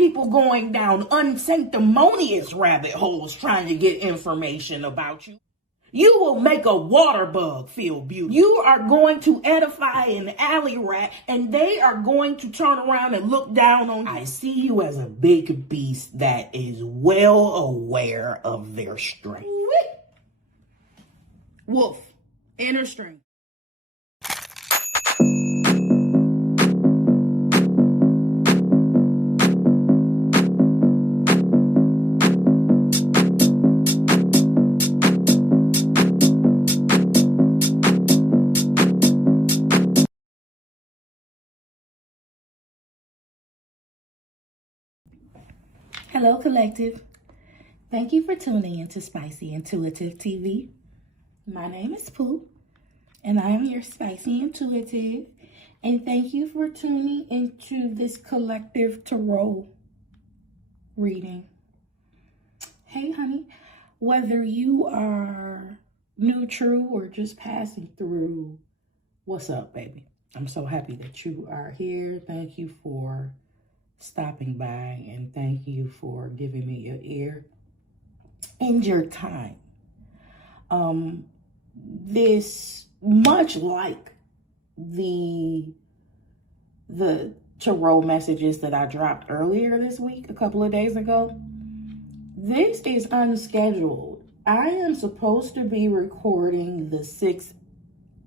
people going down unsanctimonious rabbit holes trying to get information about you. You will make a water bug feel beautiful. You are going to edify an alley rat, and they are going to turn around and look down on you. I see you as a big beast that is well aware of their strength. Wolf, inner strength. Hello, collective. Thank you for tuning into Spicy Intuitive TV. My name is Pooh, and I am your Spicy Intuitive. And thank you for tuning into this collective tarot reading. Hey, honey, whether you are new, true, or just passing through, what's up, baby? I'm so happy that you are here. Thank you for stopping by, and thank you for giving me your ear and your time. This, much like the tarot messages that I dropped earlier this week, a couple of days ago, this is unscheduled. I am supposed to be recording the 6th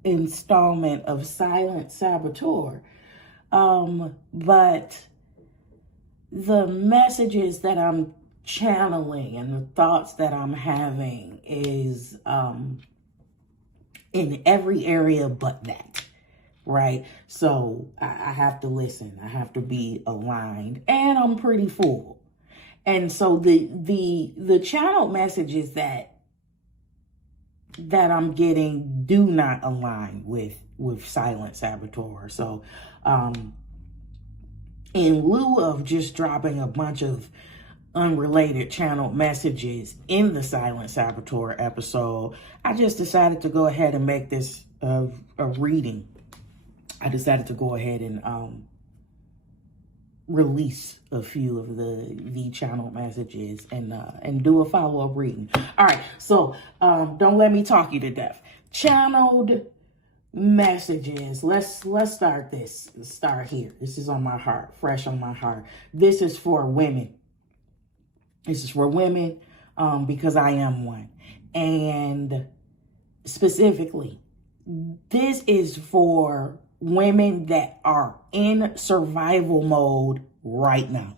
installment of Silent Saboteur, but the messages that I'm channeling and the thoughts that I'm having is in every area but that, right? So I have to listen. I have to be aligned, and I'm pretty full. And so the channel messages that I'm getting do not align with Silent Saboteur. So in lieu of just dropping a bunch of unrelated channel messages in the Silent Saboteur episode, I just decided to go ahead and make this a reading. I decided to go ahead and release a few of the channel messages and do a follow-up reading. All right, so don't let me talk you to death. Channeled messages. Let's start this. Let's start here. This is on my heart, fresh on my heart. This is for women. This is for women because I am one. And specifically, this is for women that are in survival mode right now.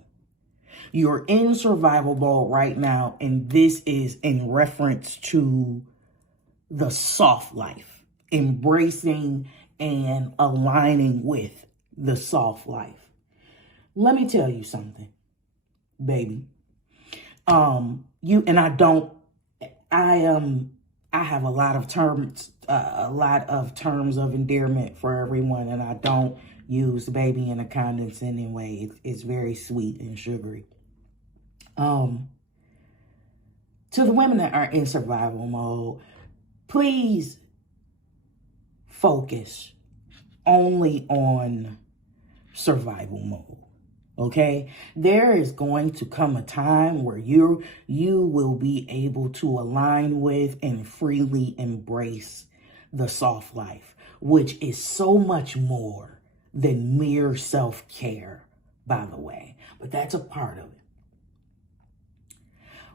You're in survival mode right now, and this is in reference to the soft life. Embracing and aligning with the soft life. Let me tell you something, baby. I have a lot of terms of endearment for everyone, and I don't use baby in a condescending way. It's very sweet and sugary. To the women that are in survival mode, please focus only on survival mode, okay? There is going to come a time where you will be able to align with and freely embrace the soft life, which is so much more than mere self-care, by the way. But that's a part of it.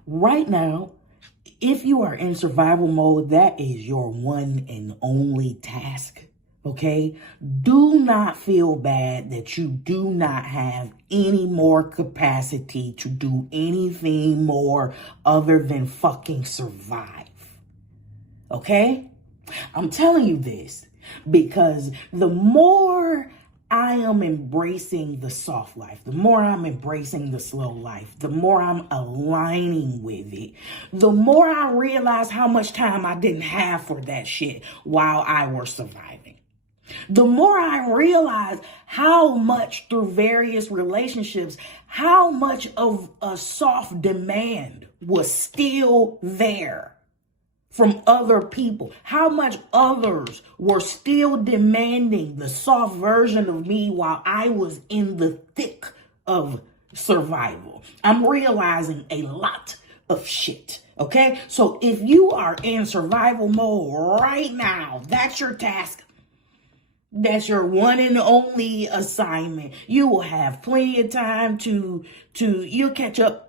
Right now, if you are in survival mode, that is your one and only task, okay? Do not feel bad that you do not have any more capacity to do anything more other than fucking survive, okay? I'm telling you this because the more I am embracing the soft life, the more I'm embracing the slow life, the more I'm aligning with it, the more I realize how much time I didn't have for that shit while I was surviving. The more I realize how much through various relationships, how much of a soft demand was still there from other people, how much others were still demanding the soft version of me while I was in the thick of survival. I'm realizing a lot of shit. Okay, so if you are in survival mode right now, that's your task. That's your one and only assignment. You will have plenty of time you'll catch up.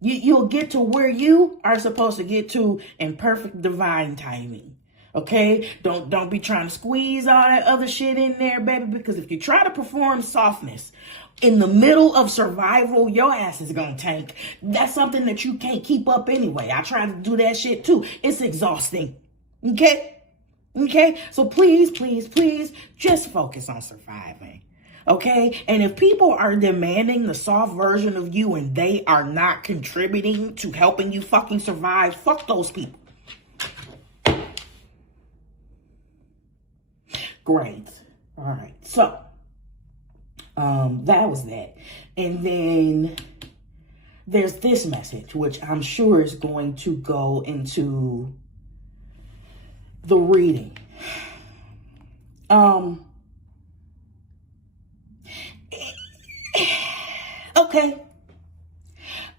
You'll get to where you are supposed to get to in perfect divine timing. Okay? Don't be trying to squeeze all that other shit in there, baby, because if you try to perform softness in the middle of survival, your ass is gonna tank. That's something that you can't keep up anyway. I try to do that shit too. It's exhausting. Okay? Okay? So please, please, please just focus on surviving. Okay? And if people are demanding the soft version of you and they are not contributing to helping you fucking survive, fuck those people. Great. All right. So, that was that. And then there's this message, which I'm sure is going to go into the reading. Okay.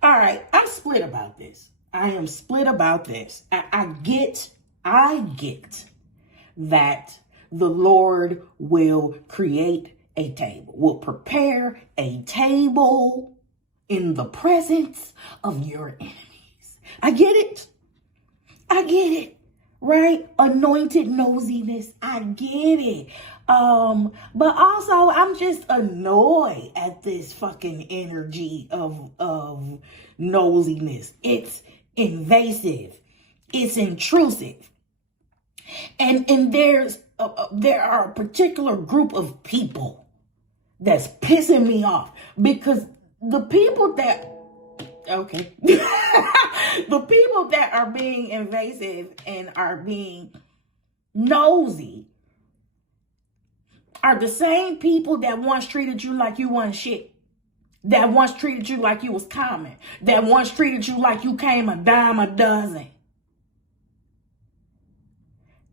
All right. I'm split about this. I am split about this. I get that the Lord will create a table, will prepare a table in the presence of your enemies. I get it. Right? Anointed nosiness. I get it. But also I'm just annoyed at this fucking energy of nosiness. It's invasive. It's intrusive. And there are a particular group of people that's pissing me off, because the people that the people that are being invasive and are being nosy are the same people that once treated you like you wasn't shit, that once treated you like you was common, that once treated you like you came a dime a dozen.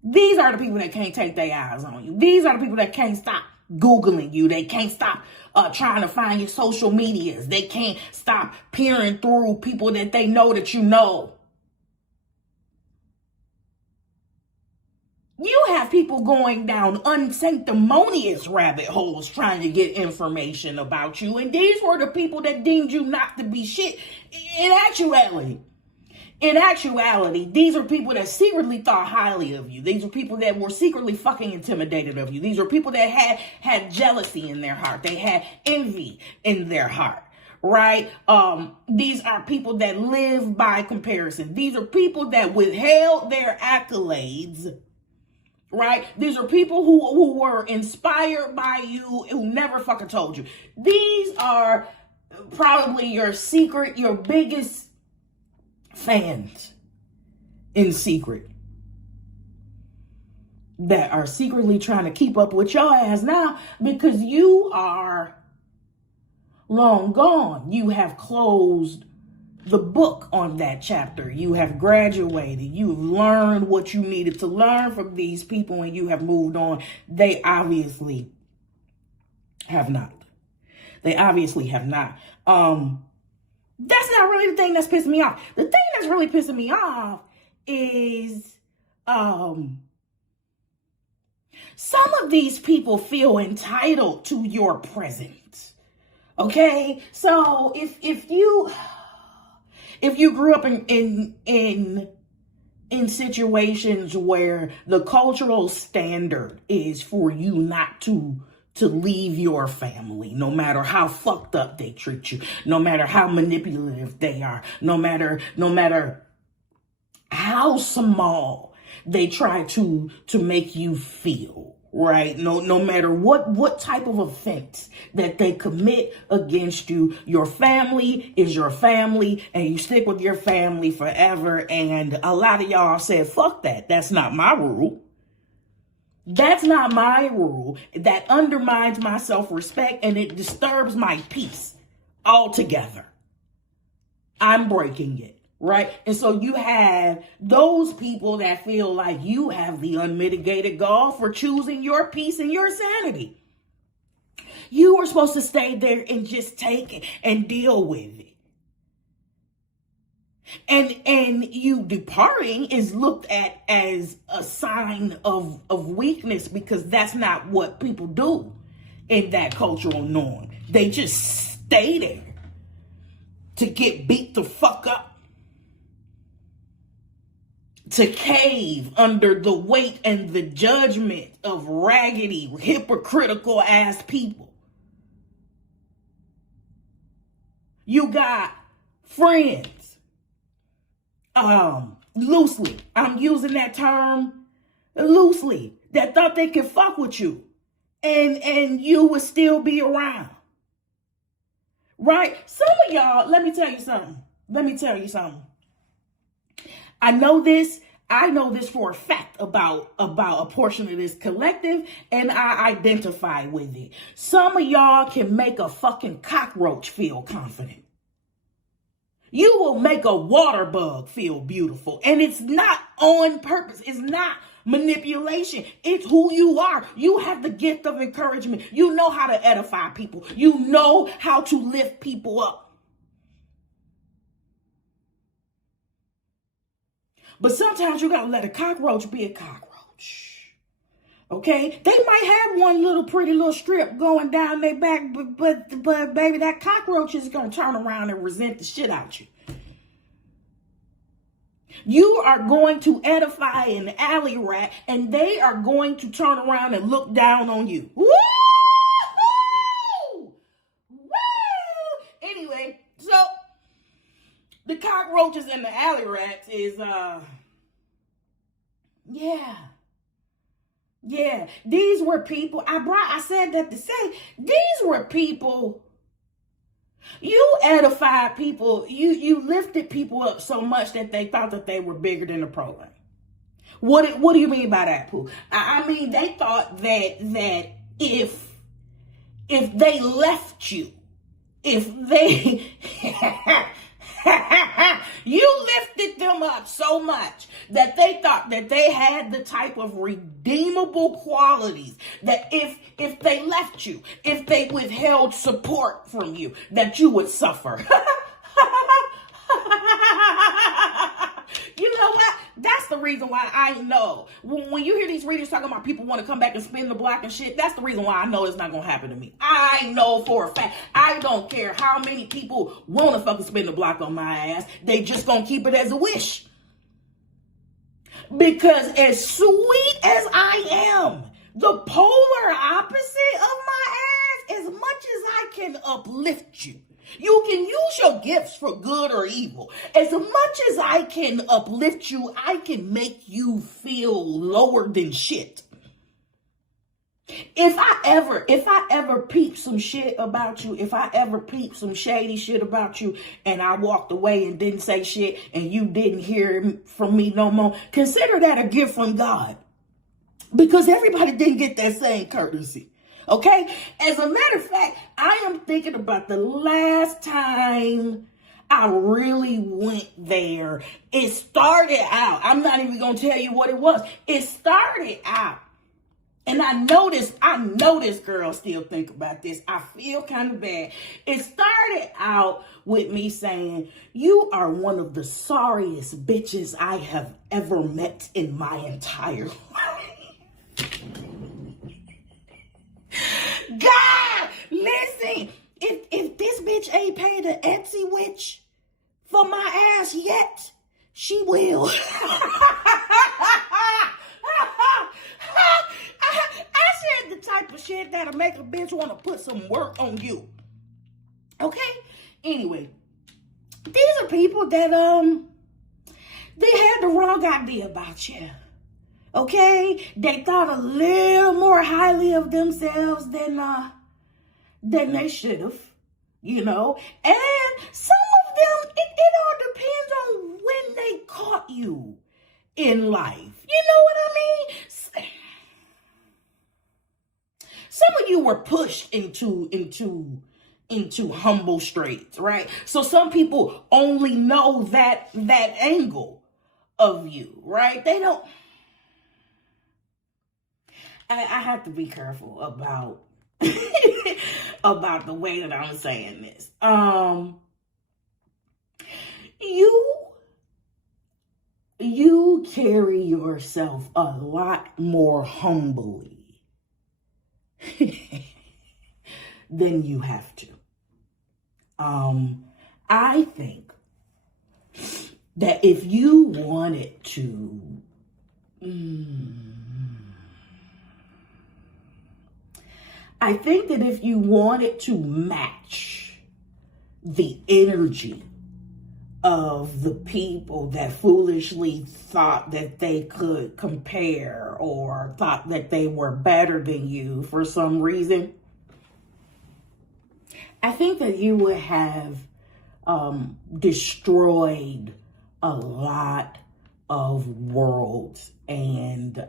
These are the people that can't take their eyes on you. These are the people that can't stop Googling you. They can't stop trying to find your social medias. They can't stop peering through people that they know that you know. You have people going down unsanctimonious rabbit holes trying to get information about you. And these were the people that deemed you not to be shit. In actuality, these are people that secretly thought highly of you. These are people that were secretly fucking intimidated of you. These are people that had jealousy in their heart. They had envy in their heart, right? These are people that live by comparison. These are people that withheld their accolades, right? These are people who were inspired by you, who never fucking told you. These are probably your biggest fans in secret that are secretly trying to keep up with your ass now, because you are long gone. You have closed the book on that chapter. You have graduated. You've learned what you needed to learn from these people and you have moved on. They obviously have not. That's not really the thing that's pissing me off. The thing that's really pissing me off is some of these people feel entitled to your presence. Okay? So if you grew up in situations where the cultural standard is for you not to leave your family, no matter how fucked up they treat you, no matter how manipulative they are, no matter how small they try to make you feel, right? No matter what type of offense that they commit against you, your family is your family and you stick with your family forever. And a lot of y'all said, fuck that. That's not my rule. That's not my rule. That undermines my self-respect and it disturbs my peace altogether. I'm breaking it, right? And so you have those people that feel like you have the unmitigated gall for choosing your peace and your sanity. You were supposed to stay there and just take it and deal with it. And you departing is looked at as a sign of weakness, because that's not what people do in that cultural norm. They just stay there to get beat the fuck up, to cave under the weight and the judgment of raggedy, hypocritical ass people. You got friends, loosely, I'm using that term loosely, that thought they could fuck with you and you would still be around. Right? Some of y'all, let me tell you something. I know this for a fact about a portion of this collective, and I identify with it. Some of y'all can make a fucking cockroach feel confident. You will make a water bug feel beautiful. And it's not on purpose. It's not manipulation. It's who you are. You have the gift of encouragement. You know how to edify people. You know how to lift people up. But sometimes you gotta let a cockroach be a cockroach. Okay? They might have one little pretty little strip going down their back, but baby, that cockroach is gonna turn around and resent the shit out you. You are going to edify an alley rat, and they are going to turn around and look down on you. Woo! Woo! Anyway, so the cockroaches and the alley rats is, yeah, these were people, I said that to say, these were people, you edified people, you lifted people up so much that they thought that they were bigger than the program. What do you mean by that, Pooh? I mean, they thought that if they left you, if they... You lifted them up so much that they thought that they had the type of redeemable qualities that if they left you, if they withheld support from you, that you would suffer. You know what? That's the reason why I know. When you hear these readers talking about people want to come back and spin the block and shit, that's the reason why I know it's not going to happen to me. I know for a fact. I don't care how many people want to fucking spin the block on my ass. They just going to keep it as a wish. Because as sweet as I am, the polar opposite of my ass, as much as I can uplift you, you can use your gifts for good or evil. As much as I can uplift you, I can make you feel lower than shit. If I ever peep some shit about you, if I ever peep some shady shit about you, and I walked away and didn't say shit, and you didn't hear from me no more, consider that a gift from God. Because everybody didn't get that same courtesy. Okay? As a matter of fact, I am thinking about the last time I really went there. It started out, I'm not even going to tell you what it was. It started out, and I know this girl still think about this. I feel kind of bad. It started out with me saying, you are one of the sorriest bitches I have ever met in my entire life. God, listen, if this bitch ain't paid an Etsy witch for my ass yet, she will. I said the type of shit that'll make a bitch want to put some work on you. Okay? Anyway, these are people that, they had the wrong idea about you. Okay? They thought a little more highly of themselves than they should have, you know? And some of them, it all depends on when they caught you in life. You know what I mean? Some of you were pushed into humble straits, right? So some people only know that angle of you, right? They don't... I have to be careful about about the way that I'm saying this. You carry yourself a lot more humbly than you have to. I think that if you wanted to, I think that if you wanted to match the energy of the people that foolishly thought that they could compare or thought that they were better than you for some reason, I think that you would have destroyed a lot of worlds, and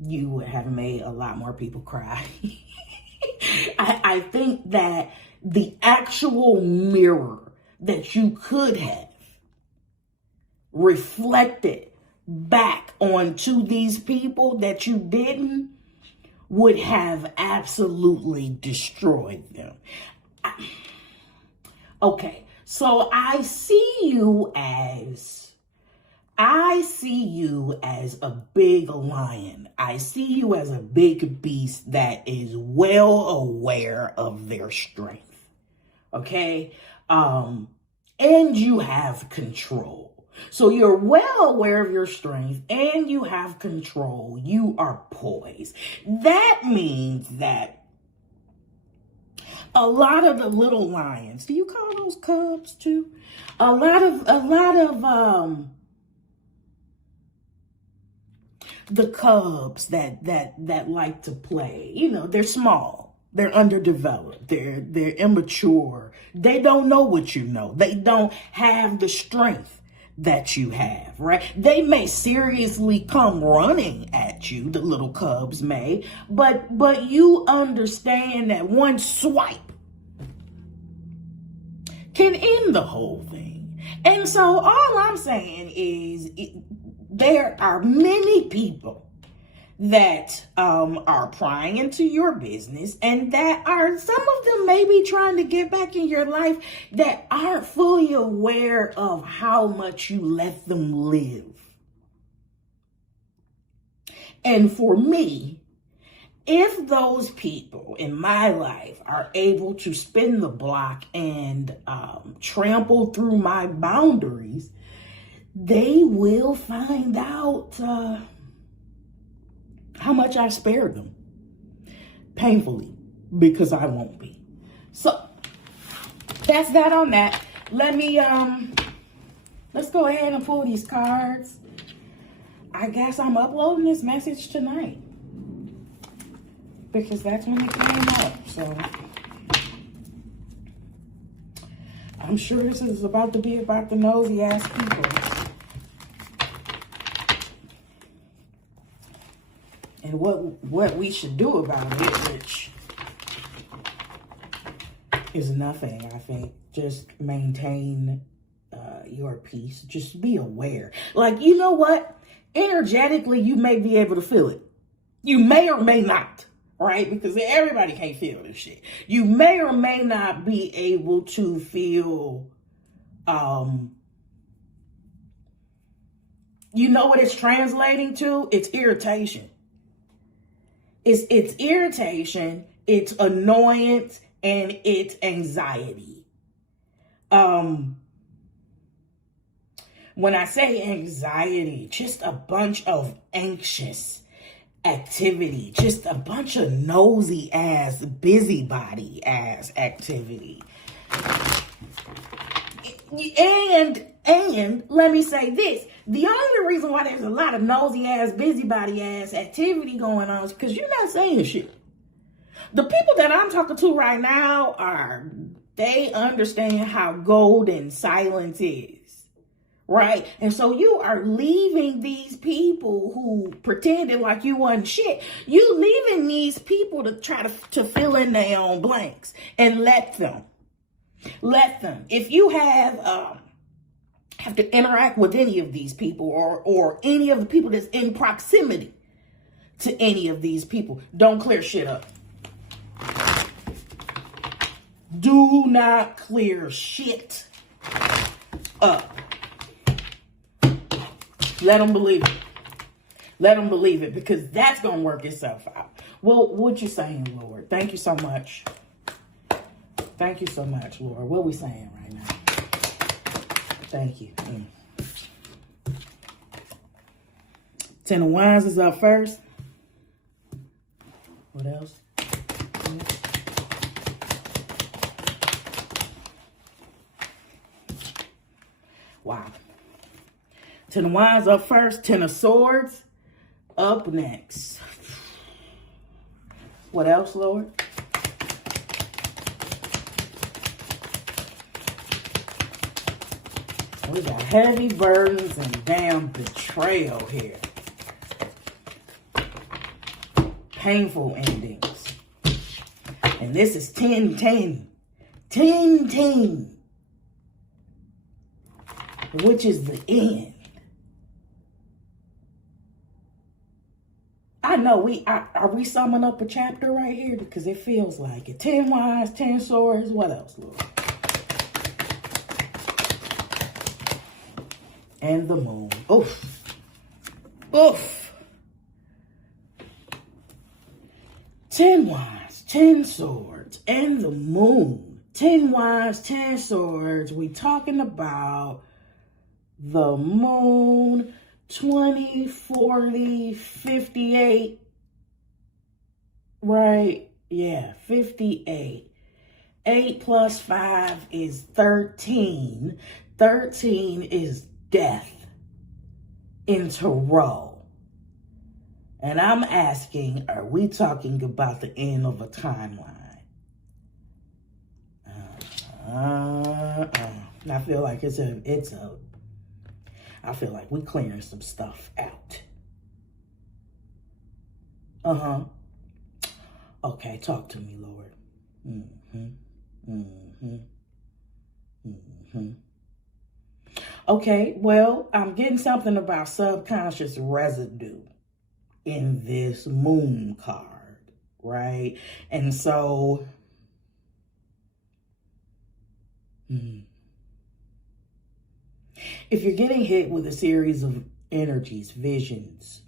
you would have made a lot more people cry. I think that the actual mirror that you could have reflected back onto these people that you didn't would have absolutely destroyed them. Okay, so I see you as a big lion. I see you as a big beast that is well aware of their strength. Okay? And you have control. So you're well aware of your strength and you have control. You are poised. That means that a lot of the little lions, do you call those cubs too? A lot of the cubs that like to play, you know, they're small, they're underdeveloped, they're immature. They don't know what you know. They don't have the strength that you have, right? They may seriously come running at you, the little cubs may, but you understand that one swipe can end the whole thing. And so all I'm saying is there are many people that are prying into your business, and that are, some of them may be trying to get back in your life, that aren't fully aware of how much you let them live. And for me, if those people in my life are able to spin the block and trample through my boundaries, they will find out how much I spared them. Painfully, because I won't be. So that's that on that. Let me, let's go ahead and pull these cards. I guess I'm uploading this message tonight, because that's when it came up. So I'm sure this is about to be about the nosy ass people. And what we should do about it, which is nothing, I think. Just maintain your peace. Just be aware. Like, you know what? Energetically, you may be able to feel it. You may or may not, right? Because everybody can't feel this shit. You may or may not be able to feel, you know what it's translating to? It's irritation. It's irritation, it's annoyance, and it's anxiety. When I say anxiety, just a bunch of anxious activity, just a bunch of nosy ass, busybody ass activity. And let me say this, the only reason why there's a lot of nosy ass, busybody ass activity going on is because you're not saying shit. The people that I'm talking to right now they understand how golden silence is, right? And so you are leaving these people who pretended like you wasn't shit. You leaving these people to try to fill in their own blanks, and let them. If you have to interact with any of these people, or any of the people that's in proximity to any of these people, don't clear shit up. Do not clear shit up. Let them believe it. Let them believe it, because that's going to work itself out. Well, what you saying, Lord? Thank you so much. Thank you so much, Lord. What are we saying right now? Thank you. Ten of Wands is up first. What else? Wow. Ten of Wands up first. Ten of Swords up next. What else, Lord? We got heavy burdens and damn betrayal here. Painful endings. And this is 10-10. 10-10. Which is the end. I know are we summing up a chapter right here? Because it feels like it. 10 Wands, 10 Swords. What else, Lord? And the Moon. Oof. Oof. 10 Wands, 10 Swords, and the Moon. 10 Wands, 10 Swords. We talking about the Moon. 20, 40, 58. Right? Yeah, 58. 8 plus 5 is 13. 13 is death in tarot. And I'm asking, are we talking about the end of a timeline? I feel like I feel like we're clearing some stuff out. Okay, talk to me, Lord. Okay, well, I'm getting something about subconscious residue in this Moon card, right? And so, if you're getting hit with a series of energies, visions,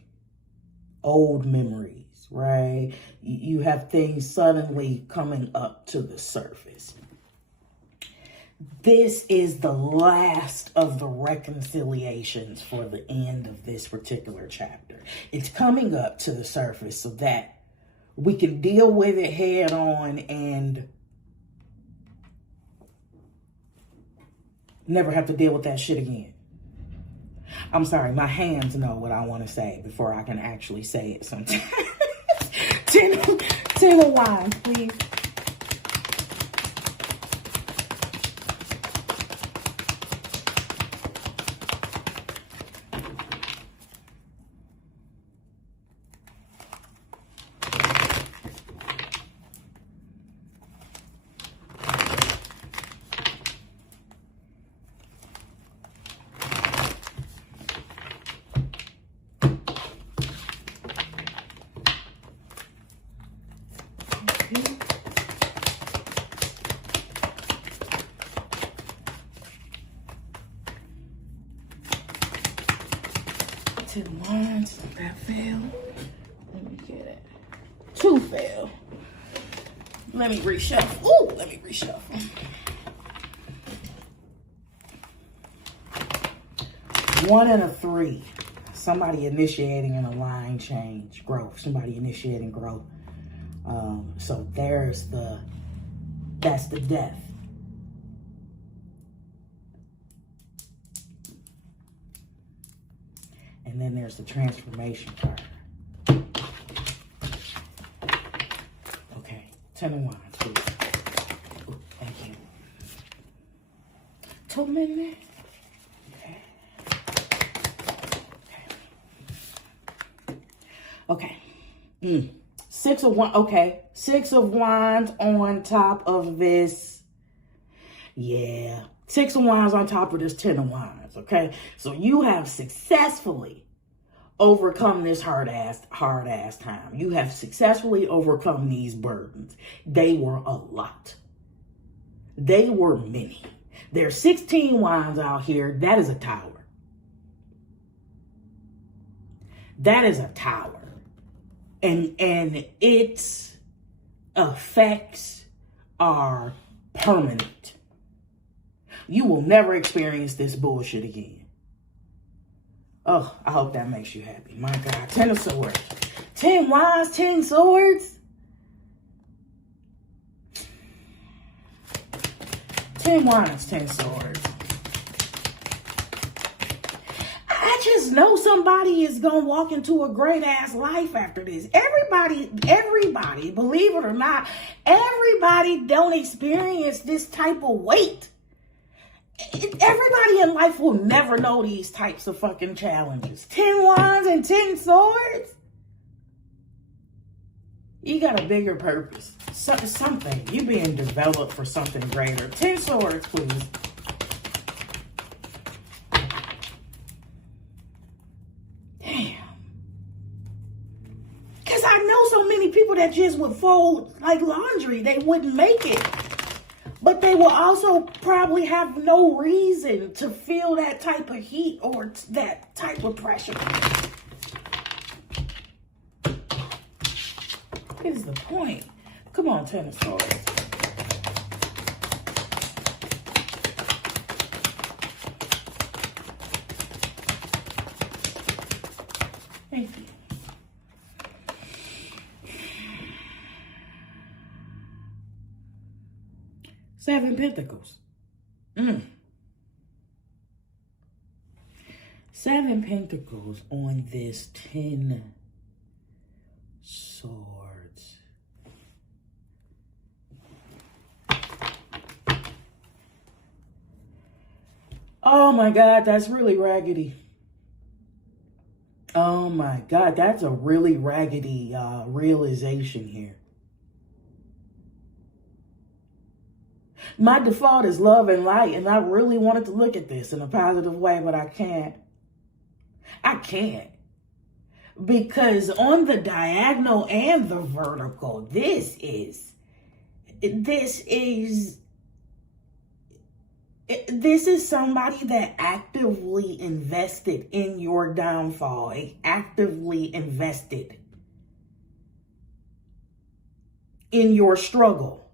old memories, right? You have things suddenly coming up to the surface. This is the last of the reconciliations for the end of this particular chapter. It's coming up to the surface so that we can deal with it head on and never have to deal with that shit again. I'm sorry, my hands know what I want to say before I can actually say it sometimes. 10 of Wands, please. Wands, that fell. Let me get it. 2 fell. Let me reshuffle. Ooh, let me reshuffle. 1 and a 3. Somebody initiating an aligned change, growth. Somebody initiating growth. So that's the death. And then there's the transformation card. Okay, 10 of Wands, please. Ooh, thank you. 2 minutes. Okay. 6 of Wands. Okay. 6 of Wands on top of this. Yeah. 6 of Wands on top of this 10 of Wands. Okay. So you have successfully overcome this hard ass time. You have successfully overcome these burdens. They were a lot. They were many. There's 16 wands out here. That is a tower. That is a tower. And its effects are permanent. You will never experience this bullshit again. Oh, I hope that makes you happy. My God. 10 of Swords. 10 wands, 10 swords. 10 wands, 10 swords. I just know somebody is going to walk into a great ass life after this. Everybody, believe it or not, everybody don't experience this type of weight. Everybody in life will never know these types of fucking challenges. 10 wands and 10 swords. You got a bigger purpose. Something. You being developed for something greater. 10 swords, please. Damn. Because I know so many people that just would fold like laundry. They wouldn't make it. But they will also probably have no reason to feel that type of heat or that type of pressure. What is the point? Come on, 10 of Swords. Thank you. Seven Pentacles. Seven Pentacles on this 10 Swords. Oh my God, that's really raggedy. Oh my God, that's a really raggedy realization here. My default is love and light, and I really wanted to look at this in a positive way, but I can't. I can't. Because on the diagonal and the vertical, this is somebody that actively invested in your downfall, actively invested in your struggle.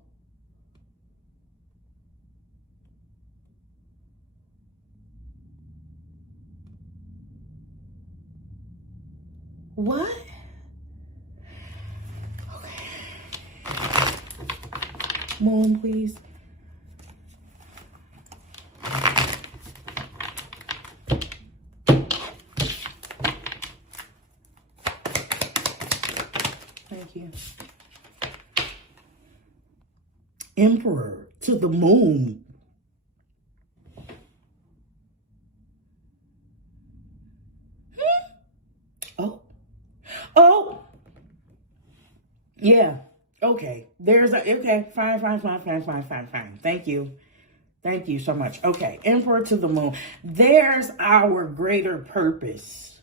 What? Okay. Moon, please. Thank you. Emperor to the moon. Oh, yeah. Okay. Okay. Fine. Thank you. Thank you so much. Okay. Emperor to the moon. There's our greater purpose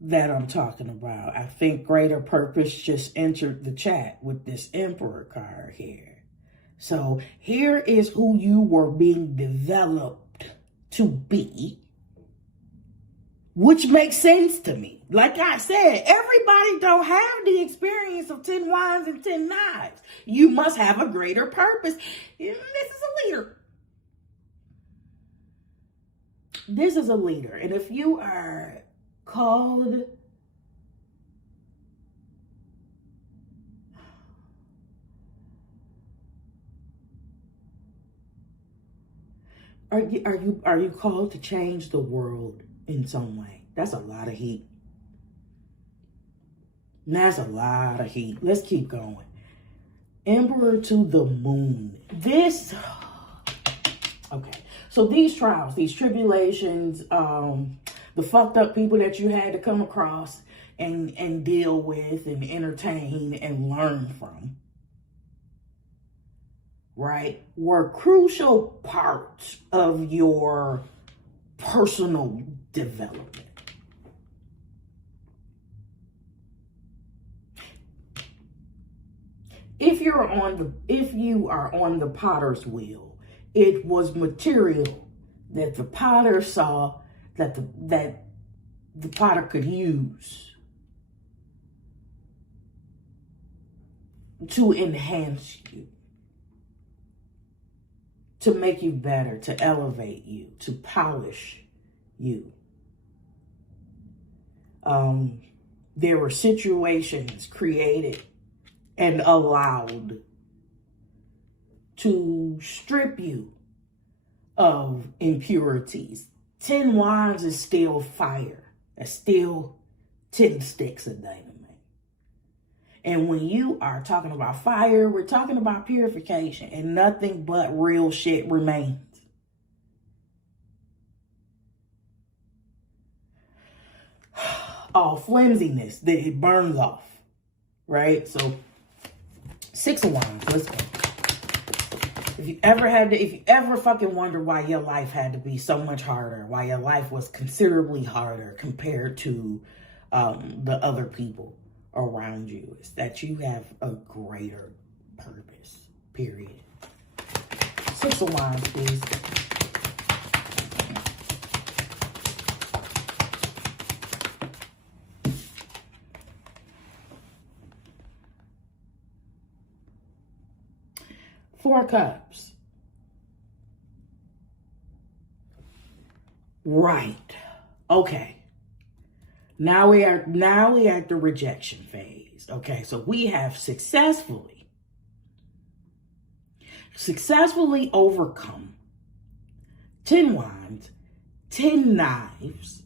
that I'm talking about. I think greater purpose just entered the chat with this Emperor card here. So here is who you were being developed to be. Which makes sense to me. Like I said, everybody don't have the experience of 10 wands and 10 knives. You must have a greater purpose. This is a leader. This is a leader. And if you are called are you called to change the world in some way? That's a lot of heat. That's a lot of heat. Let's keep going. Emperor to the moon. This, okay. So these trials, these tribulations, the fucked up people that you had to come across and deal with and entertain and learn from, right, were crucial parts of your personal development. if you are on the potter's wheel, it was material that the potter saw that the potter could use to enhance you, to make you better, to elevate you, to polish you. There were situations created and allowed to strip you of impurities. 10 wands is still fire. That's still 10 sticks of dynamite. And when you are talking about fire, we're talking about purification, and nothing but real shit remains. All flimsiness that it burns off, right? So 6 of wands, let's go. If you ever fucking wonder why your life had to be so much harder, why your life was considerably harder compared to the other people around you, is that you have a greater purpose, period. 6 of wands, please. Four cups. Right. Okay. Now we are at the rejection phase. Okay, so we have successfully overcome 10 wands, 10 knives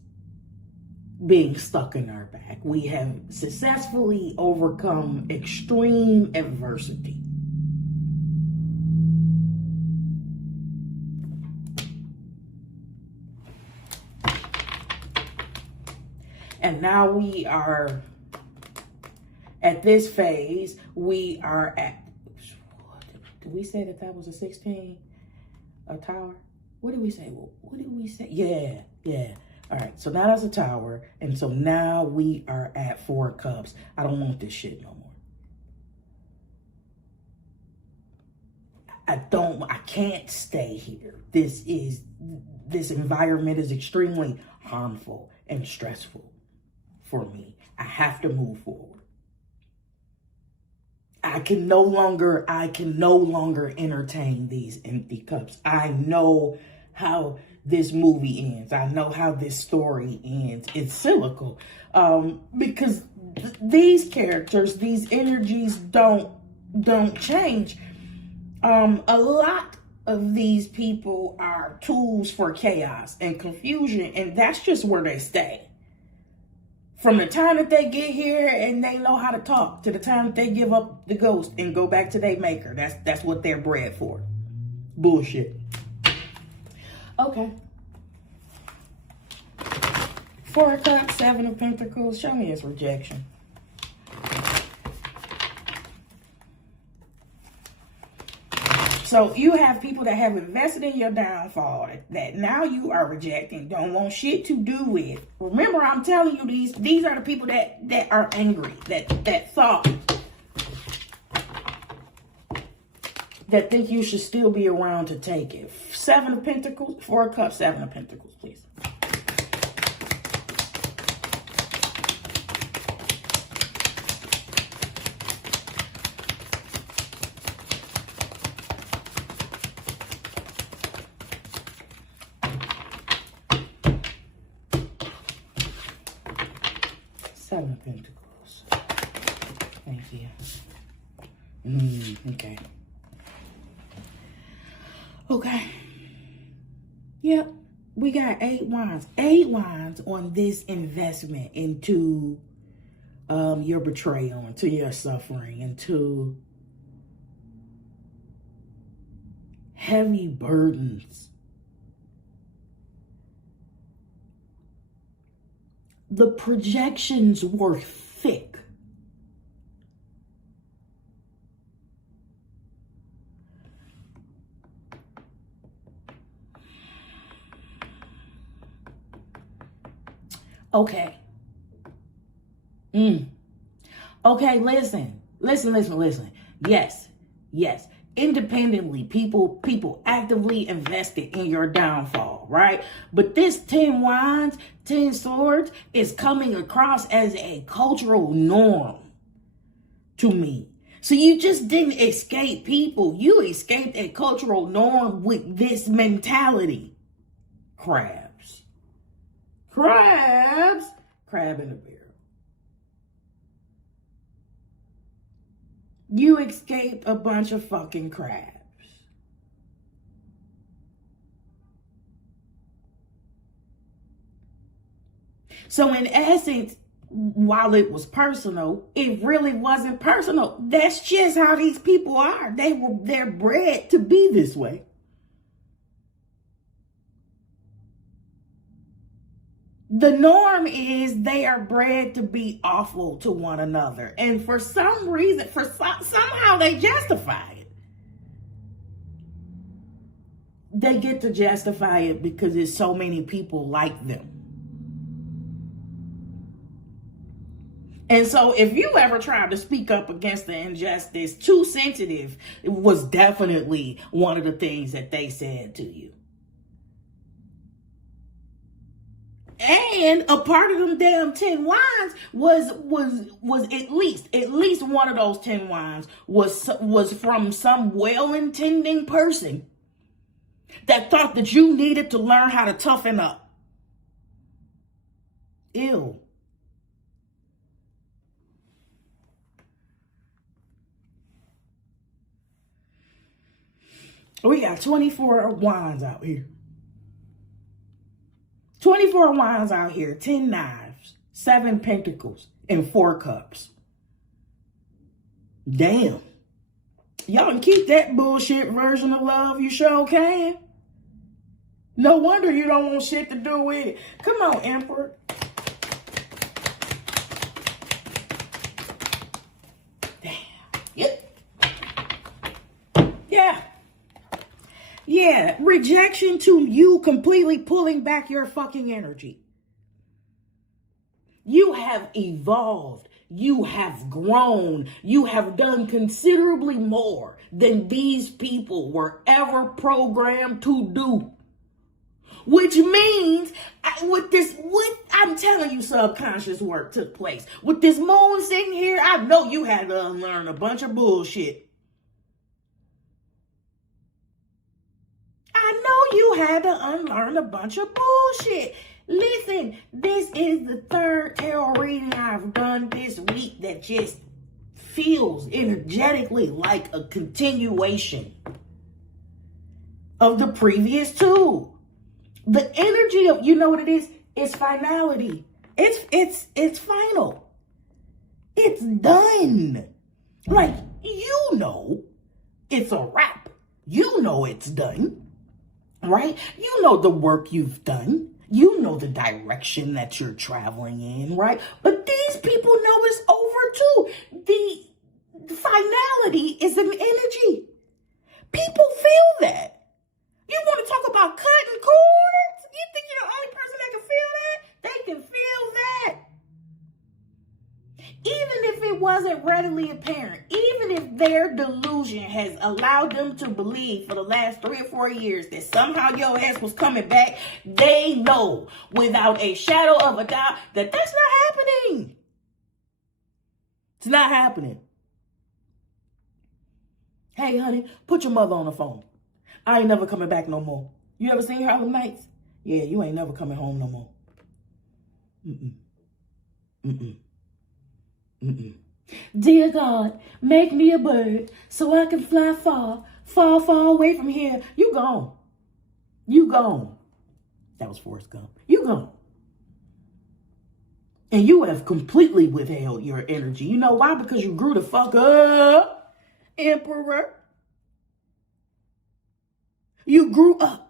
being stuck in our back. We have successfully overcome extreme adversity. And now we are at this phase. We are at, did we say that was a 16? A tower? What did we say? What did we say? Yeah. All right, so now that's a tower. And so now we are at 4 cups. I don't want this shit no more. I can't stay here. This environment is extremely harmful and stressful for me. I have to move forward. I can no longer entertain these empty cups. I know how this movie ends. I know how this story ends. It's cyclical. Because these characters, these energies don't change. A lot of these people are tools for chaos and confusion, and that's just where they stay. From the time that they get here and they know how to talk to the time that they give up the ghost and go back to their maker. That's what they're bred for. Bullshit. Okay. 4 of Cups, 7 of Pentacles. Show me his rejection. So you have people that have invested in your downfall that now you are rejecting, don't want shit to do with. Remember, I'm telling you, these are the people that are angry, that thought, that think you should still be around to take it. 7 of Pentacles, 4 of Cups, 7 of Pentacles, please. Seven of Pentacles. Thank you. Okay. Okay. Yep. We got 8 wands. 8 wands on this investment into your betrayal, into your suffering, into heavy burdens. The projections were thick. Okay. Okay, listen. Yes, yes. Independently, people actively invested in your downfall, right? But this 10 wands, 10 swords is coming across as a cultural norm to me. So you just didn't escape people. You escaped a cultural norm with this mentality. Crabs. Crabs. Crab in a barrel. You escaped a bunch of fucking crabs. So in essence, while it was personal, it really wasn't personal. That's just how these people are. They're bred to be this way. The norm is they are bred to be awful to one another. And for some reason, somehow they justify it. They get to justify it because there's so many people like them. And so if you ever tried to speak up against the injustice, too sensitive was definitely one of the things that they said to you. And a part of them damn 10 wands was at least one of those 10 wands was from some well-intending person that thought that you needed to learn how to toughen up. Ew. We got 24 wands out here. 24 wands out here, 10 knives, 7 pentacles, and 4 cups. Damn. Y'all can keep that bullshit version of love, you sure can. No wonder you don't want shit to do with it. Come on, Emperor. Damn. Yep. Yeah. Yeah, rejection to you completely pulling back your fucking energy. You have evolved. You have grown. You have done considerably more than these people were ever programmed to do. Which means, I'm telling you, subconscious work took place. With this moon sitting here, I know you had to unlearn a bunch of bullshit. I know you had to unlearn a bunch of bullshit. Listen, this is the third tarot reading I've done this week that just feels energetically like a continuation of the previous two. The energy of, you know what it is? It's finality. It's final. It's done. Like, you know, it's a wrap. You know it's done. Right? You know the work you've done. You know the direction that you're traveling in, right? But these people know it's over too. The finality is an energy. People feel that. You want to talk about cutting cords? You think you're the only person that can feel that? They can feel that. Even if it wasn't readily apparent, even if their delusion has allowed them to believe for the last 3 or 4 years that somehow your ass was coming back, they know without a shadow of a doubt that that's not happening. It's not happening. Hey, honey, put your mother on the phone. I ain't never coming back no more. You ever seen Harlem Nights? Yeah, you ain't never coming home no more. Dear God, make me a bird so I can fly far, far, far away from here. You gone. You gone. That was Forrest Gump. You gone. And you have completely withheld your energy. You know why? Because you grew the fuck up, Emperor. You grew up.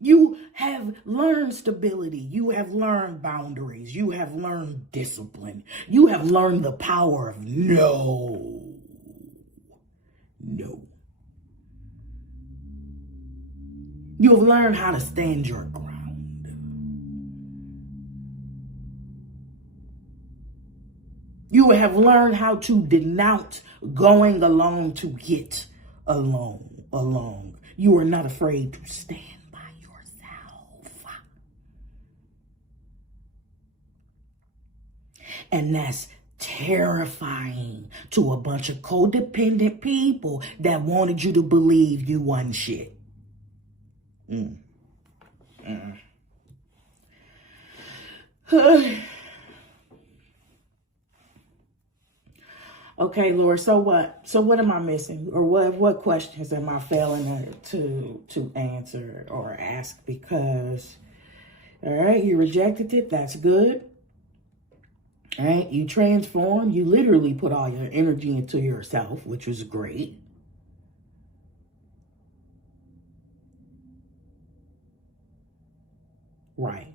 You have learned stability. You have learned boundaries. You have learned discipline. You have learned the power of no. No. You have learned how to stand your ground. You have learned how to denounce going along to get along. You are not afraid to stand by yourself. And that's terrifying to a bunch of codependent people that wanted you to believe you wasn't shit. Okay, Lord, so what? So what am I missing? Or what questions am I failing to answer or ask? Because, all right, you rejected it. That's good. All right, you transformed. You literally put all your energy into yourself, which was great. Right.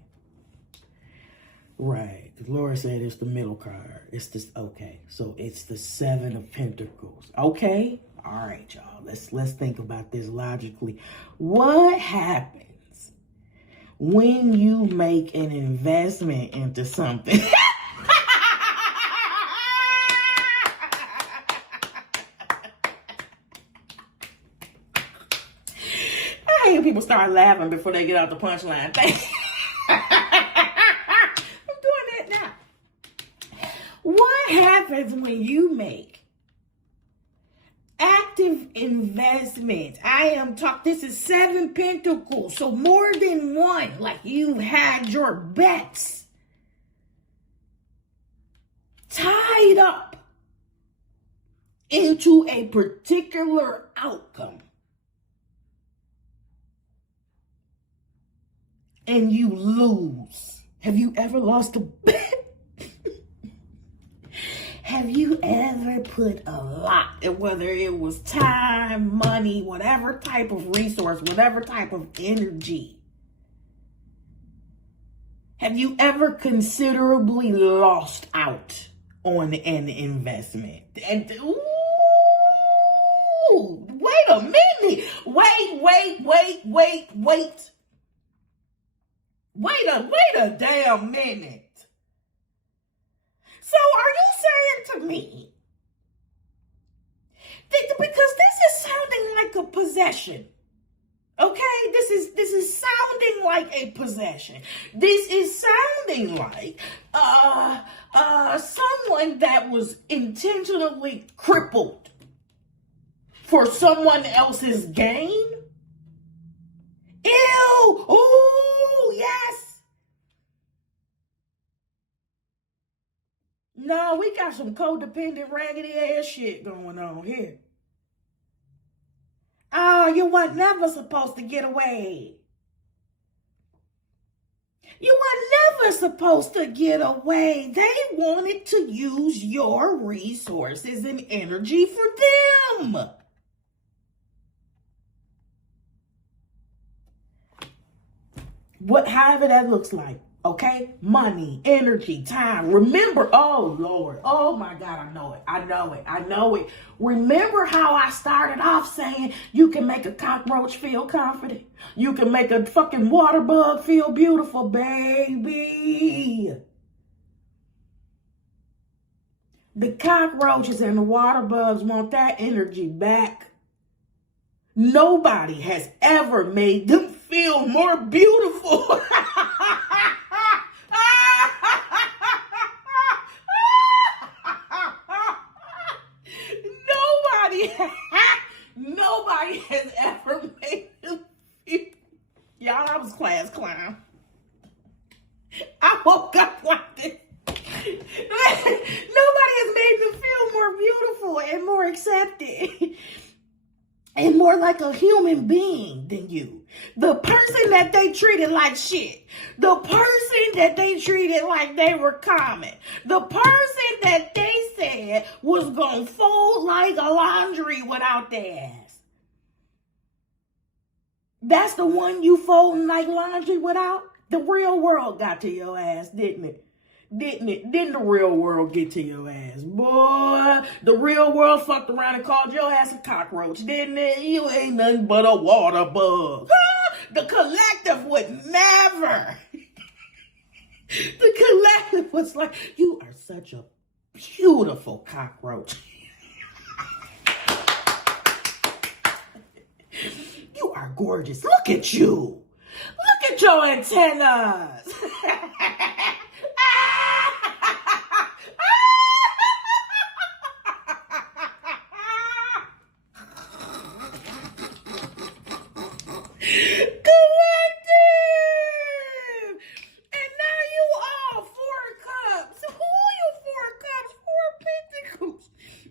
Right. The Lord said it's the middle card. It's this. Okay. So it's the 7 of Pentacles. Okay. All right, y'all. Let's think about this logically. What happens when you make an investment into something? I hate when people start laughing before they get out the punchline. What happens when you make active investments? This is 7 Pentacles, so more than one. Like you've had your bets tied up into a particular outcome. And you lose. Have you ever lost a bet? Have you ever put a lot, whether it was time, money, whatever type of resource, whatever type of energy? Have you ever considerably lost out on an investment? And ooh, wait a minute. Wait a damn minute. So are you saying to me that, because this is sounding like a possession, okay? This is sounding like a possession. This is sounding like someone that was intentionally crippled for someone else's gain. Ew! Ooh, yes. No, we got some codependent, raggedy ass shit going on here. Oh, you weren't never supposed to get away. You were never supposed to get away. They wanted to use your resources and energy for them. However that looks like. Okay, money, energy, time. Remember, oh Lord, oh my God, I know it. Remember how I started off saying you can make a cockroach feel confident? You can make a fucking water bug feel beautiful, baby. The cockroaches and the water bugs want that energy back. Nobody has ever made them feel more beautiful. Nobody has ever made them feel. Y'all, I was class clown. I woke up like this. Nobody has made them feel more beautiful and more accepted and more like a human being than you. The person that they treated like shit. The person that they treated like they were common. The person that they said was going to fold like a laundry without their ass. That's the one you folding like laundry without? The real world got to your ass, didn't it? Didn't it? Didn't the real world get to your ass? Boy, the real world fucked around and called your ass a cockroach, didn't it? You ain't nothing but a water bug. The collective would never. The collective was like, you are such a beautiful cockroach. You are gorgeous. Look at you. Look at your antennas.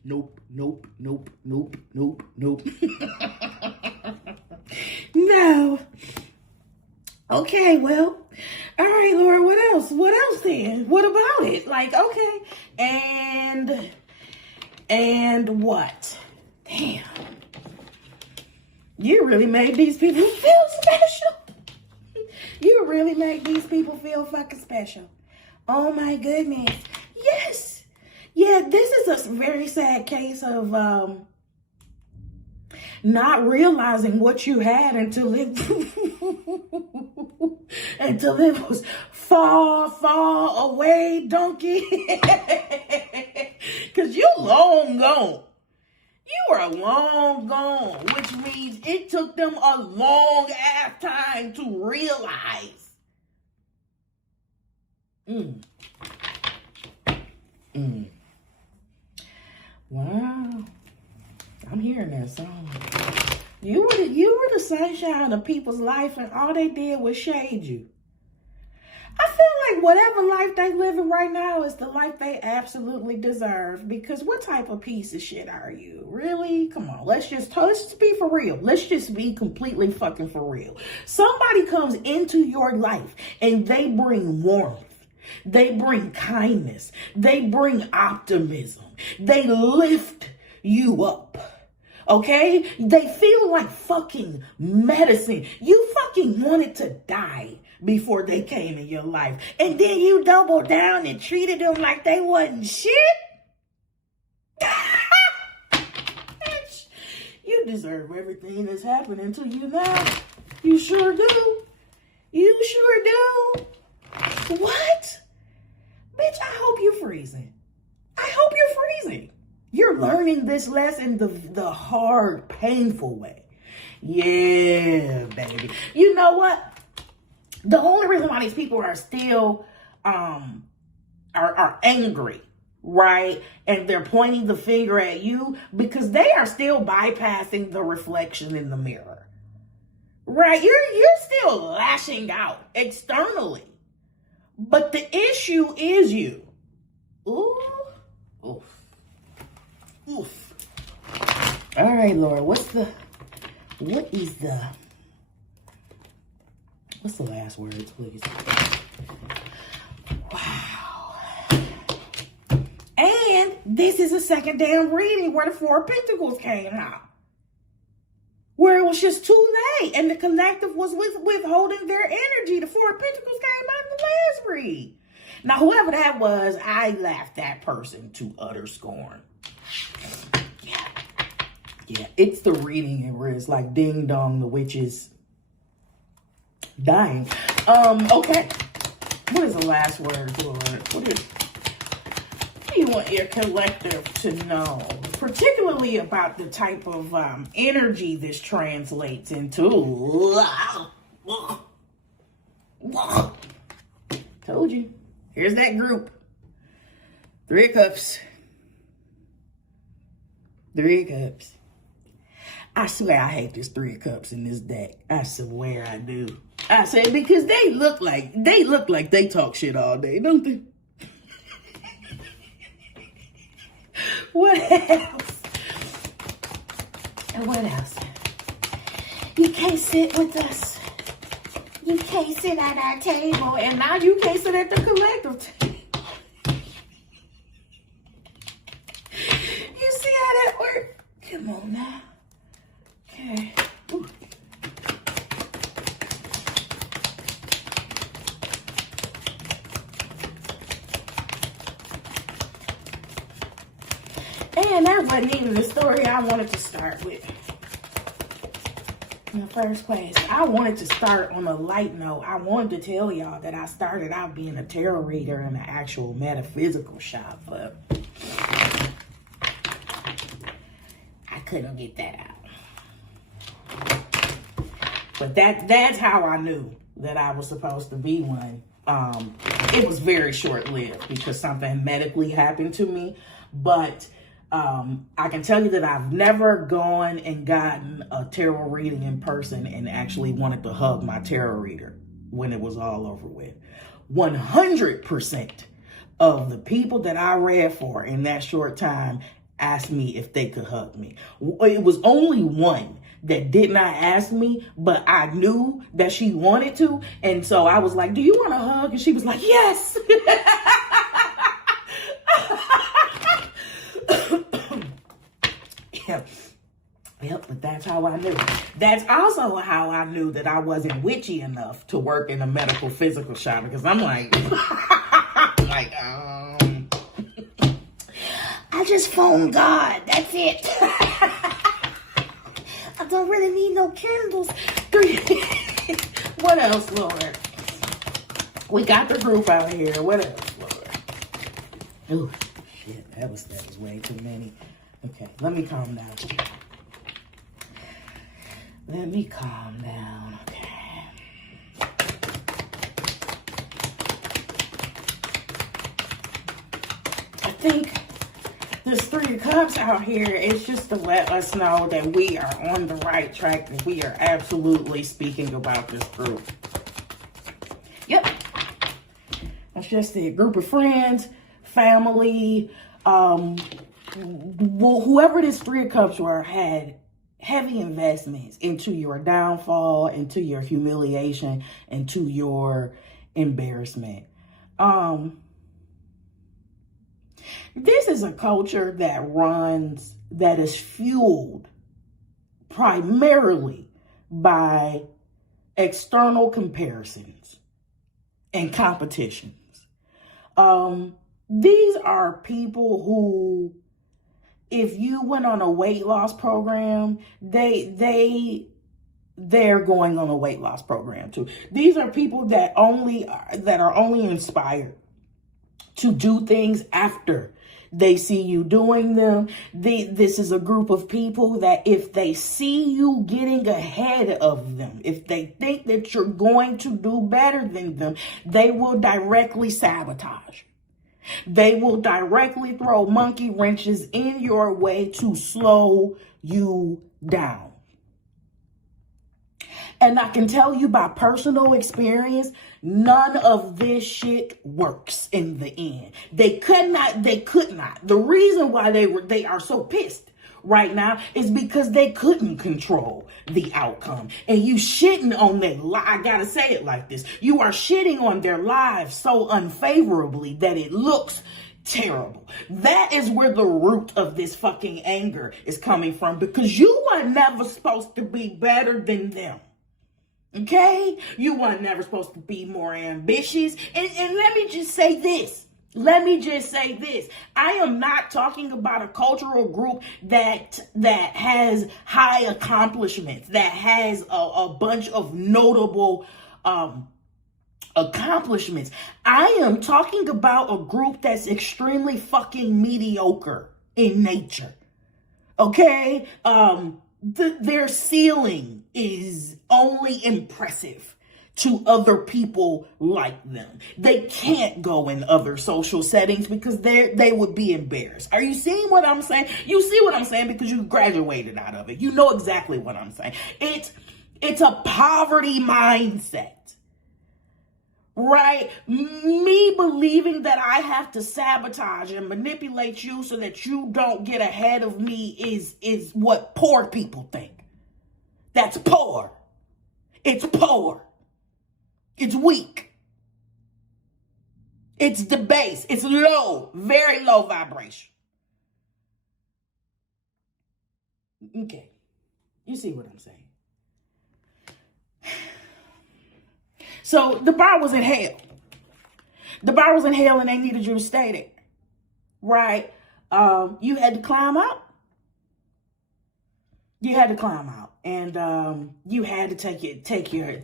Nope, nope, nope, nope, nope, nope. No. Okay, well, all right, Lord, what else? What else then? What about it? Like, okay, and what? Damn. You really made these people feel special. You really made these people feel fucking special. Oh my goodness. Yes. Yeah, this is a very sad case of not realizing what you had until it was far, far away, donkey. Because you long gone. You are long gone, which means it took them a long ass time to realize. Wow, I'm hearing that song. You were the sunshine of people's life, and all they did was shade you. I feel like whatever life they living right now is the life they absolutely deserve. Because what type of piece of shit are you? Really? Come on, let's just be for real. Let's just be completely fucking for real. Somebody comes into your life and they bring warmth. They bring kindness. They bring optimism. They lift you up. Okay? They feel like fucking medicine. You fucking wanted to die before they came in your life. And then you doubled down and treated them like they wasn't shit. You deserve everything that's happening to you now. You sure do. You sure do. What? Bitch, I hope you're freezing. I hope you're freezing. You're learning this lesson the hard, painful way. Yeah, baby. You know what? The only reason why these people are still are angry, right? And they're pointing the finger at you because they are still bypassing the reflection in the mirror. Right? You're still lashing out externally. But the issue is you. Ooh. Oof. Oof. All right, Lord, what's the last words, please? Wow. And this is a second damn reading where the Four of Pentacles came out. Where it was just too late and the collective was withholding their energy. The Four of Pentacles came out in the last read. Now, whoever that was, I laughed that person to utter scorn. Yeah, it's the reading where it's like ding dong, the witch is dying. Okay. What is the last word, Lord? What do you want your collective to know? Particularly about the type of energy this translates into. Told you. Here's that group. 3 of Cups. 3 of Cups. I swear I hate this 3 of Cups in this deck. I swear I do. I say because they look like they talk shit all day, don't they? What else? And what else? You can't sit with us. You can't sit at our table, and now you can't sit at the collective table. You see how that works? Come on now. Okay. Ooh. And that wasn't even the story I wanted to start with. In the first place, I wanted to start on a light note. I wanted to tell y'all that I started out being a tarot reader in an actual metaphysical shop, but couldn't get that out. But that's how I knew that I was supposed to be one. It was very short-lived because something medically happened to me. But I can tell you that I've never gone and gotten a tarot reading in person and actually wanted to hug my tarot reader when it was all over with. 100% of the people that I read for in that short time asked me if they could hug me. It was only one that did not ask me, but I knew that she wanted to. And so I was like, do you want a hug? And she was like, yes. Yep, but that's how I knew. That's also how I knew that I wasn't witchy enough to work in a medical physical shop, because I'm like, I just phoned God. That's it. I don't really need no candles. What else, Lord? We got the group out here. What else, Lord? Oh, shit. That was way too many. Okay, let me calm down. Let me calm down, okay. I think this 3 of Cups out here is just to let us know that we are on the right track, and we are absolutely speaking about this group. Yep. It's just a group of friends, family, whoever this 3 of Cups were had heavy investments into your downfall, into your humiliation, into your embarrassment. This is a culture that is fueled primarily by external comparisons and competitions. These are people who, if you went on a weight loss program, they're going on a weight loss program too. These are people that are only inspired to do things after they see you doing them. This is a group of people that if they see you getting ahead of them, if they think that you're going to do better than them, they will directly sabotage. They will directly throw monkey wrenches in your way to slow you down. And I can tell you by personal experience, none of this shit works in the end. They could not. The reason why they are so pissed right now is because they couldn't control the outcome. And you shitting on their I gotta say it like this. You are shitting on their lives so unfavorably that it looks terrible. That is where the root of this fucking anger is coming from, because you were never supposed to be better than them. Okay? You were never supposed to be more ambitious. And let me just say this. I am not talking about a cultural group that has high accomplishments, that has a bunch of notable accomplishments. I am talking about a group that's extremely fucking mediocre in nature. Okay? Their ceiling is only impressive to other people like them. They can't go in other social settings because they would be embarrassed. Are you seeing what I'm saying? You see what I'm saying because you graduated out of it. You know exactly what I'm saying. It's a poverty mindset. Right? Me believing that I have to sabotage and manipulate you so that you don't get ahead of me is what poor people think. That's poor. It's poor. It's weak. It's debased. It's low, very low vibration. Okay. You see what I'm saying? So the bar was in hell. The bar was in hell and they needed you to stay there. Right? You had to climb out. You had to climb out. And you had to take your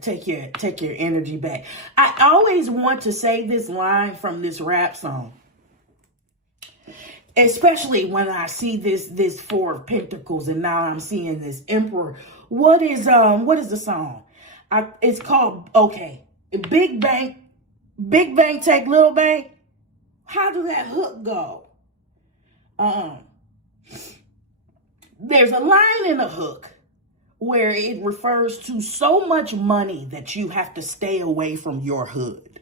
energy back. I always want to say this line from this rap song. especially when I see this Four of Pentacles and now I'm seeing this Emperor. What is the song? It's called, okay, Big Bank take Little Bank. How does that hook go? There's a line in the hook where it refers to so much money that you have to stay away from your hood.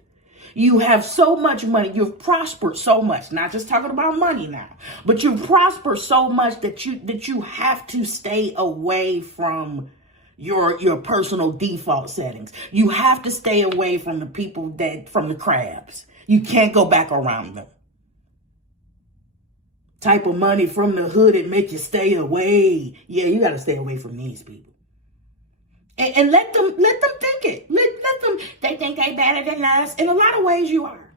You have so much money, you've prospered so much, not just talking about money now, but you've prospered so much that you have to stay away from your personal default settings. You have to stay away from the people from the crabs. You can't go back around them. Type of money from the hood that make you stay away. Yeah, you got to stay away from these people. And let them think it. Let them, they think they better than us. In a lot of ways you are.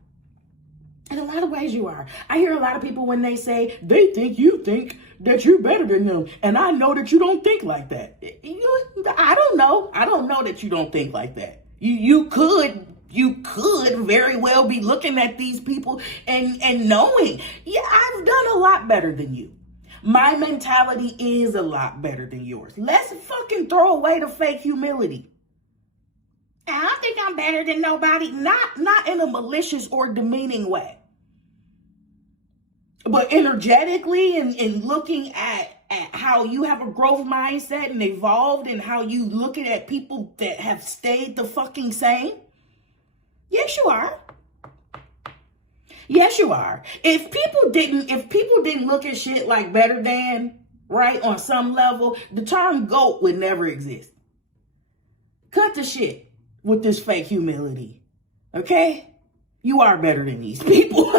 In a lot of ways you are. I hear a lot of people when they say, they think you think that you're better than them. And I know that you don't think like that. I don't know. I don't know that you don't think like that. You could very well be looking at these people and knowing, yeah, I've done a lot better than you. My mentality is a lot better than yours. Let's fucking throw away the fake humility. I don't think I'm better than nobody. Not in a malicious or demeaning way. But energetically and looking at how you have a growth mindset and evolved and how you looking at people that have stayed the fucking same. Yes, you are. Yes, you are. If people didn't look at shit like better than, right, on some level, the term GOAT would never exist. Cut the shit with this fake humility. Okay? You are better than these people.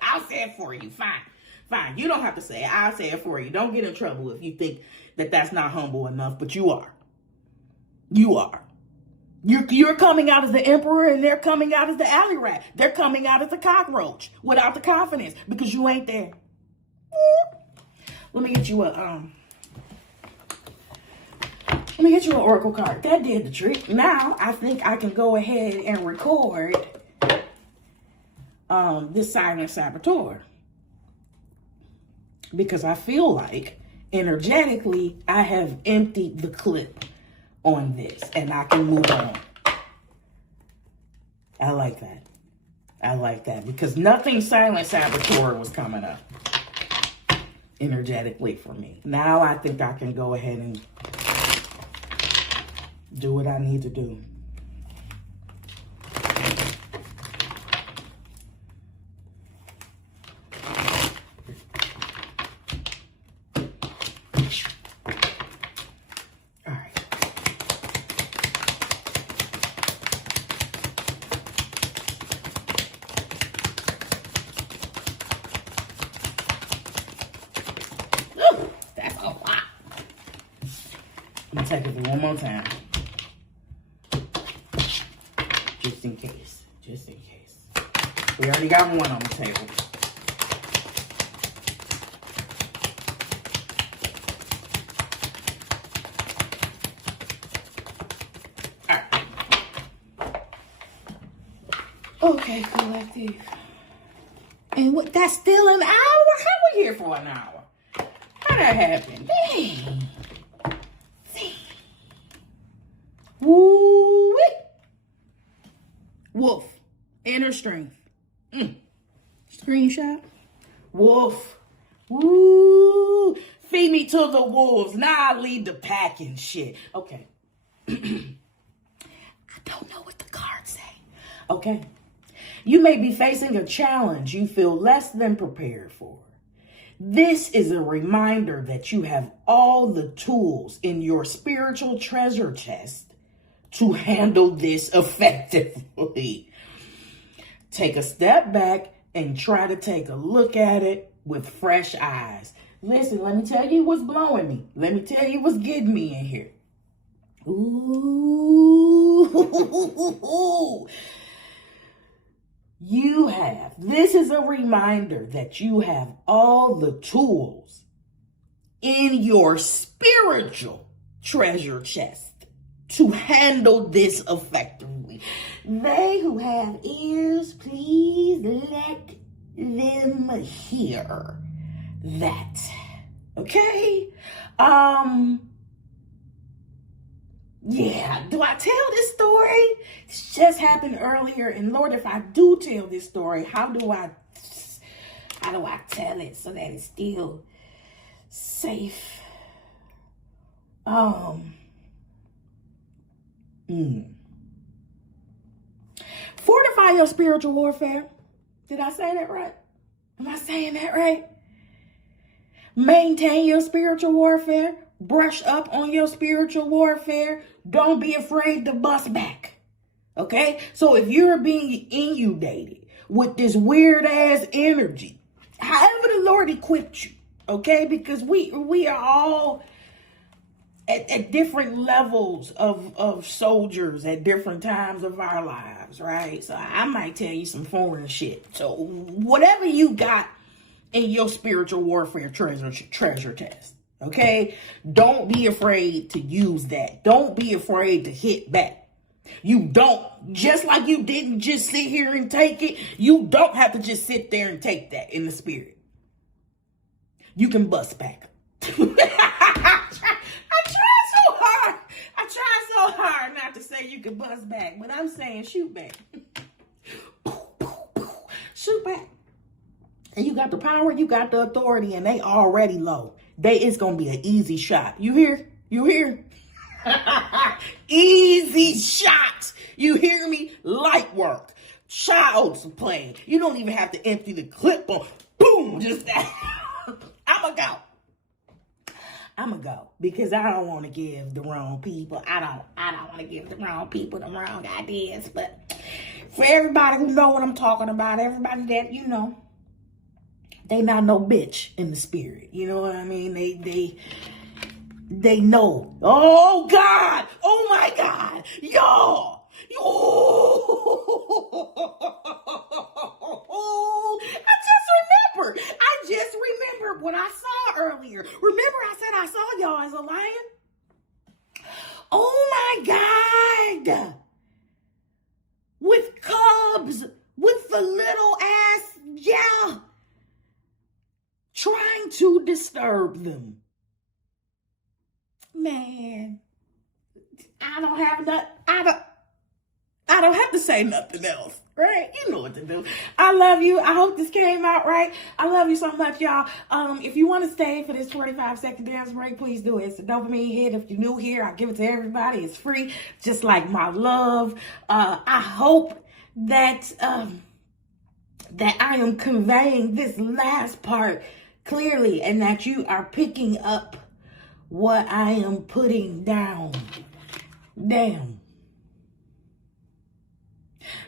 I'll say it for you. Fine. You don't have to say it. I'll say it for you. Don't get in trouble if you think that that's not humble enough, but you are. You are. You're coming out as the emperor and they're coming out as the alley rat. They're coming out as the cockroach without the confidence because you ain't there. Let me get you an oracle card. That did the trick. Now I think I can go ahead and record this silent saboteur. Because I feel like energetically I have emptied the clip on this and I can move on. I like that. I like that because nothing silent saboteur was coming up energetically for me. Now I think I can go ahead and do what I need to do. I'm gonna take it one more time. Just in case. Just in case. We already got one on the table. Alright. Okay, collective. And what, that's still an hour? How we here for an hour? How that happen? Dang. Woo-wee. Wolf. Inner strength. Screenshot. Wolf. Woo. Feed me to the wolves. Now I lead the pack and shit. Okay. I don't know what the cards say. Okay. You may be facing a challenge you feel less than prepared for. This is a reminder that you have all the tools in your spiritual treasure chest to handle this effectively. Take a step back and try to take a look at it with fresh eyes. Listen, let me tell you what's blowing me. Let me tell you what's getting me in here. Ooh. This is a reminder that you have all the tools in your spiritual treasure chest to handle this effectively. They who have ears, please let them hear that. Okay? Yeah, do I tell this story? This just happened earlier, and Lord, if I do tell this story, how do I tell it so that it's still safe? Fortify your spiritual warfare. Did I say that right? Am I saying that right? Maintain your spiritual warfare. Brush up on your spiritual warfare. Don't be afraid to bust back. Okay? So if you're being inundated with this weird ass energy, however the Lord equipped you, okay? Because we are all at different levels of soldiers at different times of our lives, right? So I might tell you some foreign shit. So whatever you got in your spiritual warfare treasure chest, okay? Don't be afraid to use that. Don't be afraid to hit back. You don't, just like you didn't just sit here and take it, you don't have to just sit there and take that in the spirit. You can bust back. I try so hard not to say you can bust back, but I'm saying shoot back. Shoot back. And you got the power, you got the authority, and they already low. It's going to be an easy shot. You hear? You hear? Easy shot. You hear me? Light work. Child's play. You don't even have to empty the clip on. Boom. Just that. I'm going to go because I don't want to give the wrong people. I don't want to give the wrong people the wrong ideas. But for everybody who know what I'm talking about, everybody that, you know, they not no bitch in the spirit. You know what I mean? They know. Oh, God. Oh, my God. Y'all. I just remembered what I saw earlier. Remember I said I saw y'all as a lion? Oh, my God. With cubs. With the little ass, yeah. Trying to disturb them. Man, I don't have to say nothing else, right? You know what to do. I love you. I hope this came out right. I love you so much, y'all. If you want to stay for this 45-second dance break, please do it. It's a dopamine hit. If you're new here, I give it to everybody. It's free, just like my love. I hope that that I am conveying this last part clearly and that you are picking up what I am putting down. Damn.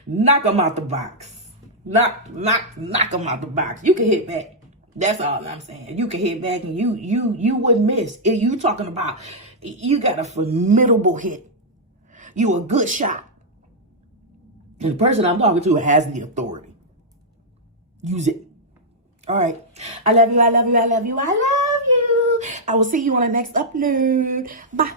Knock them out the box. Knock them out the box. You can hit back. That's all I'm saying. You can hit back and you wouldn't miss. You talking about, you got a formidable hit. You a good shot. And the person I'm talking to has the authority. Use it. All right. I love you. I love you. I love you. I love you. I will see you on the next upload. Bye.